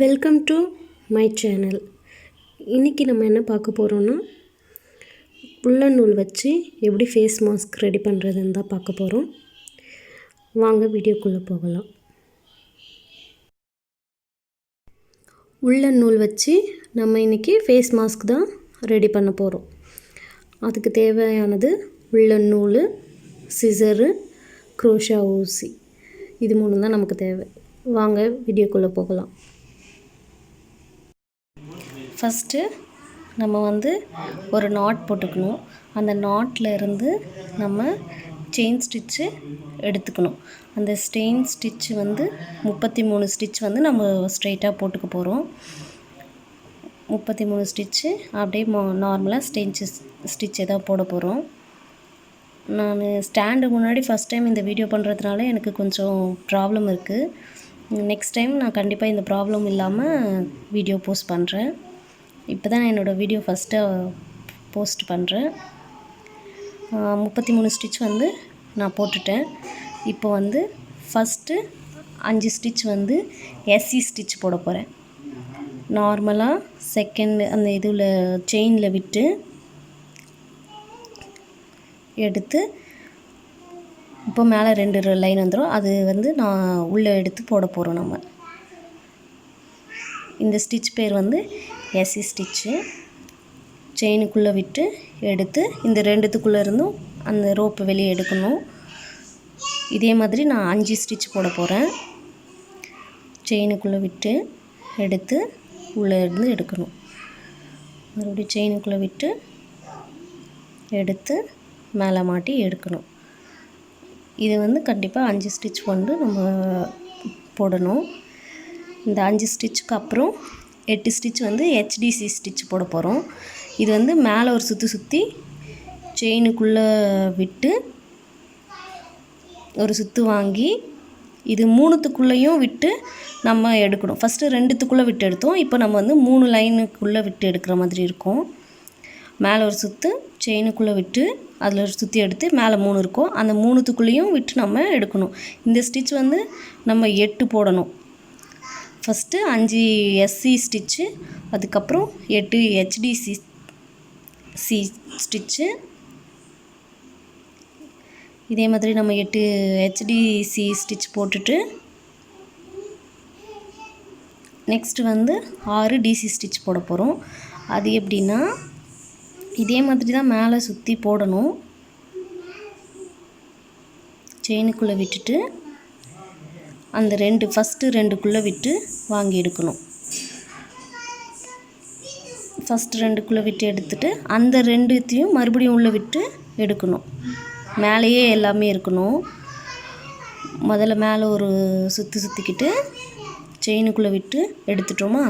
Welcome to my channel. இன்றைக்கி நம்ம என்ன பார்க்க போகிறோன்னா, உல்லன் நூல் வச்சு எப்படி ஃபேஸ் மாஸ்க் ரெடி பண்ணுறதுன்னு தான் பார்க்க போகிறோம். வாங்க வீடியோக்குள்ளே போகலாம். உல்லன் நூல் வச்சு நம்ம இன்றைக்கி ஃபேஸ் மாஸ்க் தான் ரெடி பண்ண போகிறோம். அதுக்கு தேவையானது உல்லன் நூல், சிசரு, க்ரோஷா ஊசி. இது மூணு தான் நமக்கு தேவை. வாங்க வீடியோக்குள்ளே போகலாம். ஃபஸ்ட்டு நம்ம ஒரு நாட் போட்டுக்கணும். அந்த நாட்டில் இருந்து நம்ம செயின் ஸ்டிச்சு எடுத்துக்கணும். அந்த செயின் ஸ்டிச்சு 33 ஸ்டிச் நம்ம ஸ்ட்ரெயிட்டாக போட்டுக்க போகிறோம். 33 ஸ்டிச்சு அப்படியே நார்மலாக ஸ்டிச்சை தான் போட போகிறோம். நான் ஸ்டாண்டுக்கு முன்னாடி ஃபஸ்ட் டைம் இந்த வீடியோ பண்ணுறதுனால எனக்கு கொஞ்சம் ப்ராப்ளம் இருக்குது. நெக்ஸ்ட் டைம் நான் கண்டிப்பாக இந்த ப்ராப்ளம் இல்லாமல் வீடியோ போஸ்ட் பண்ணுறேன். இப்போ தான் என்னோடய வீடியோ ஃபஸ்ட்டாக போஸ்ட் பண்ணுறேன். 33 ஸ்டிச் நான் போட்டுட்டேன். இப்போ ஃபஸ்ட்டு 5 ஸ்டிச் எஸ்சி ஸ்டிச் போட போகிறேன். நார்மலாக செகண்ட் அந்த இதில் செயினில் விட்டு எடுத்து இப்போ மேலே 2 லைன் வந்துடும். அது நான் உள்ளே எடுத்து போட போகிறோம். நம்ம இந்த ஸ்டிச் பேர் எஸ்சி ஸ்டிச்சு. செயினுக்குள்ளே விட்டு எடுத்து இந்த 2த்துக்குள்ளே இருந்தும் அந்த ரோப்பு வெளியே எடுக்கணும். இதே மாதிரி நான் 5 ஸ்டிச் போட போகிறேன். செயினுக்குள்ளே விட்டு எடுத்து உள்ளே இருந்து எடுக்கணும். மறுபடியும் செயினுக்குள்ளே விட்டு எடுத்து மேலே மாட்டி எடுக்கணும். இது கண்டிப்பாக 5 ஸ்டிச் நம்ம போடணும். இந்த 5 ஸ்டிச்சுக்கு அப்புறம் 8 ஸ்டிச் ஹெச்டிசி ஸ்டிச் போட போகிறோம். இது மேலே ஒரு சுற்றி செயினுக்குள்ளே விட்டு ஒரு சுற்று வாங்கி இது 3த்துக்குள்ளேயும் விட்டு நம்ம எடுக்கணும். ஃபஸ்ட்டு 2த்துக்குள்ளே விட்டு எடுத்தோம். இப்போ நம்ம 3 லைனுக்குள்ளே விட்டு எடுக்கிற மாதிரி இருக்கும். மேலே ஒரு சுற்று செயினுக்குள்ளே விட்டு அதில் ஒரு சுற்றி எடுத்து மேலே 3 இருக்கும். அந்த 3த்துக்குள்ளேயும் விட்டு நம்ம எடுக்கணும். இந்த ஸ்டிச் நம்ம 8 போடணும். ஃபஸ்ட்டு 5 எஸ்சி ஸ்டிச்சு, அதுக்கப்புறம் 8 ஹெச்டிசி ஸ்டிச்சு. இதே மாதிரி நம்ம 8 ஹெச்டிசி ஸ்டிச் போட்டுட்டு நெக்ஸ்ட்டு 6 டிசி ஸ்டிச் போட போகிறோம். அது எப்படின்னா இதே மாதிரி தான் மேலே சுற்றி போடணும். செயினுக்குள்ளே விட்டுட்டு அந்த ஃபஸ்ட்டு 2க்குள்ளே விட்டு வாங்கி எடுக்கணும். ஃபஸ்ட்டு 2க்குள்ளே விட்டு எடுத்துட்டு அந்த 2த்தையும் மறுபடியும் உள்ளே விட்டு எடுக்கணும். மேலேயே எல்லாமே இருக்கணும். முதல்ல மேலே ஒரு சுற்றிக்கிட்டு செயினுக்குள்ளே விட்டு எடுத்துட்டோமா,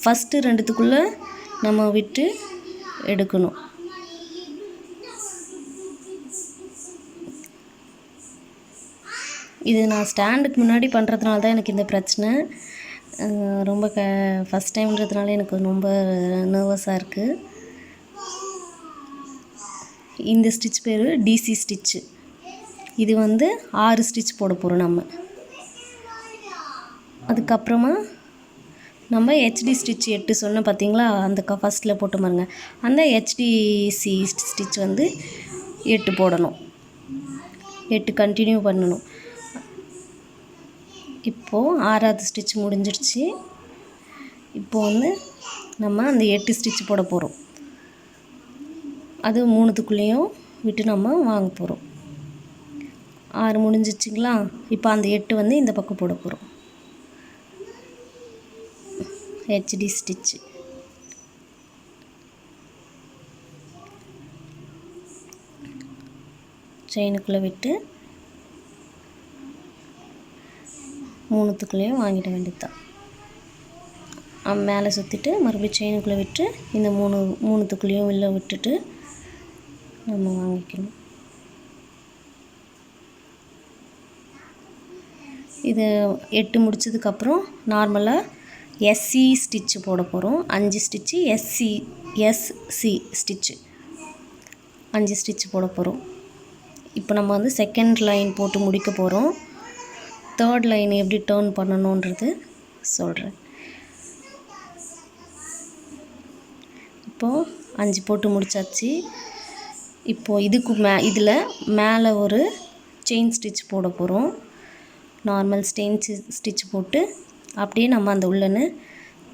ஃபஸ்ட்டு 2த்துக்குள்ளே நம்ம விட்டு எடுக்கணும். இது நான் ஸ்டாண்டுக்கு முன்னாடி பண்ணுறதுனால தான் எனக்கு இந்த பிரச்சனை. ரொம்ப ஃபஸ்ட் டைம்ன்றதுனால எனக்கு ரொம்ப நர்வஸாக இருக்குது. இந்த ஸ்டிச் பேர் டிசி ஸ்டிச்சு. இது 6 ஸ்டிச் போட போகிறோம் நம்ம. அதுக்கப்புறமா நம்ம ஹெச்டி ஸ்டிச் 8 சொன்னோம் பார்த்தீங்களா, அந்த ஃபஸ்ட்டில் போட்டு பாருங்க. அந்த ஹெச்டிசி ஸ்டிச் 8 போடணும். 8 கண்டினியூ பண்ணணும். இப்போது 6வது ஸ்டிச் முடிஞ்சிடுச்சு. இப்போது நம்ம அந்த 8 ஸ்டிச் போட போகிறோம். அது 3த்துக்குள்ளேயும் விட்டு நம்ம வாங்க போகிறோம். 6 முடிஞ்சிச்சுங்களா. இப்போ அந்த 8 இந்த பக்கம் போட போகிறோம். HD stitch. செயினுக்குள்ளே விட்டு 3த்துக்குள்ளேயும் வாங்கிட வேண்டியதுதான். மேலே சுற்றிட்டு மறுபடியும் செயினுக்குள்ளே விட்டு இந்த 3த்துக்குள்ளேயும் உள்ளே விட்டுட்டு நம்ம வாங்கிக்கணும். இது 8 முடித்ததுக்கப்புறம் நார்மலாக எஸ்சி ஸ்டிச்சு போட போகிறோம். 5 ஸ்டிச்சு எஸ்சி ஸ்டிச்சு 5 ஸ்டிச்சு போட போகிறோம். இப்போ நம்ம செகண்ட் லைன் போட்டு முடிக்க போகிறோம். தேர்ட் லைன் எப்படி டர்ன் பண்ணணுன்றது சொல்கிறேன். இப்போது 5 போட்டு முடிச்சாச்சு. இப்போது இதில் மேலே ஒரு செயின் ஸ்டிச் போட போகிறோம். நார்மல் ஸ்டிச் போட்டு அப்படியே நம்ம அந்த உள்ளன்னு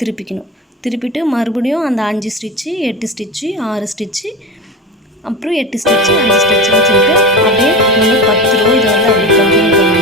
திருப்பிக்கணும். திருப்பிட்டு மறுபடியும் அந்த 5 ஸ்டிச்சு 8 ஸ்டிச்சு 6 ஸ்டிச்சு அப்புறம் 8 ஸ்டிச்சு 5 ஸ்டிச்சுன்னு சொல்லிட்டு அப்படியே நம்ம 10 ரோ இதை வந்து அப்படியே கண்டினியூ பண்ணணும்.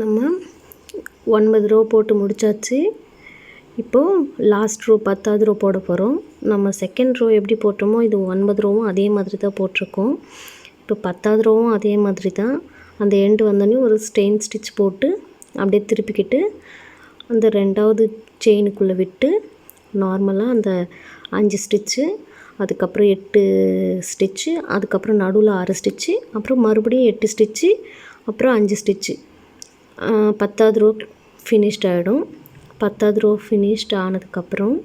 நம்ம 9 ரோ போட்டு முடிச்சாச்சு. இப்போது லாஸ்ட் ரோ 10வது ரோ போட போகிறோம். நம்ம செகண்ட் ரோ எப்படி போட்டோமோ இது 9 ரோவும் அதே மாதிரி தான் போட்டிருக்கோம். இப்போ 10வது ரோவும் அதே மாதிரி தான். அந்த எண்டு வந்தோடனே ஒரு ஸ்டெயின் ஸ்டிச் போட்டு அப்படியே திருப்பிக்கிட்டு அந்த 2வது செயினுக்குள்ளே விட்டு நார்மலாக அந்த 5 ஸ்டிச்சு, அதுக்கப்புறம் 8 ஸ்டிச்சு, அதுக்கப்புறம் நடுவில் 6 ஸ்டிச்சு, அப்புறம் மறுபடியும் 8 ஸ்டிச்சு, அப்புறம் 5 ஸ்டிச்சு. 10வது ரோ ஃபினிஷ்ட் ஆகிடும். 10வது ரோ ஃபினிஷ்ட் ஆனதுக்கப்புறம்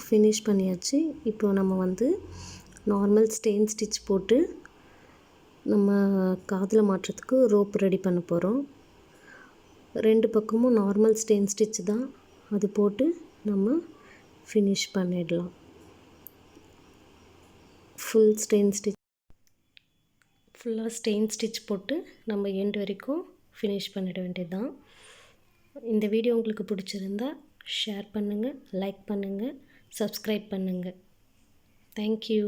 ஃபினிஷ் பண்ணியாச்சு. இப்போ நம்ம வந்து நார்மல் ஸ்டெயின் ஸ்டிச் போட்டு நம்ம காதில் மாட்டுறதுக்கு ரோப் ரெடி பண்ண போகிறோம். 2 பக்கமும் நார்மல் ஸ்டெயின் ஸ்டிச் தான், அது போட்டு நம்ம ஃபினிஷ் பண்ணிடலாம். ஃபுல்லாக ஸ்டெயின் ஸ்டிச் போட்டு நம்ம எண்ட் வரைக்கும் ஃபினிஷ் பண்ணிட வேண்டியது தான். இந்த வீடியோ உங்களுக்கு பிடிச்சிருந்தா ஷேர் பண்ணுங்கள், லைக் பண்ணுங்கள், சப்ஸ்கிரைப் பண்ணுங்கள். தேங்க்யூ.